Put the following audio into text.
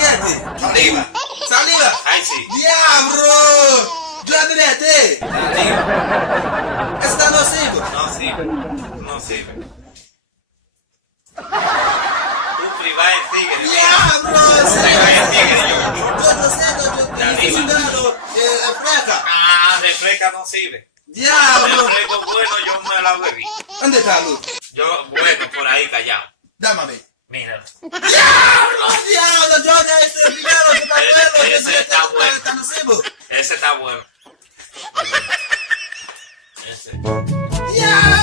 Chiedi. Saliva. Saliva. Sì. Diavolo! Gade. Saliva. Sta nocivo. Non sirve. Tu privai il tigre. Diavolo! Privai il tigre, Yo no sé, yo refresca. Ah, refresca no sirve. Diablo. Refresco bueno, yo me la bebí. ¿Dónde está Luz? Yo, bueno, por ahí callado. Dame a ver. Mira. ¡Diablo! Yo ya este primero, Ese está bueno. Está nocivo. Ese está bueno. Ese. ¡Diablo!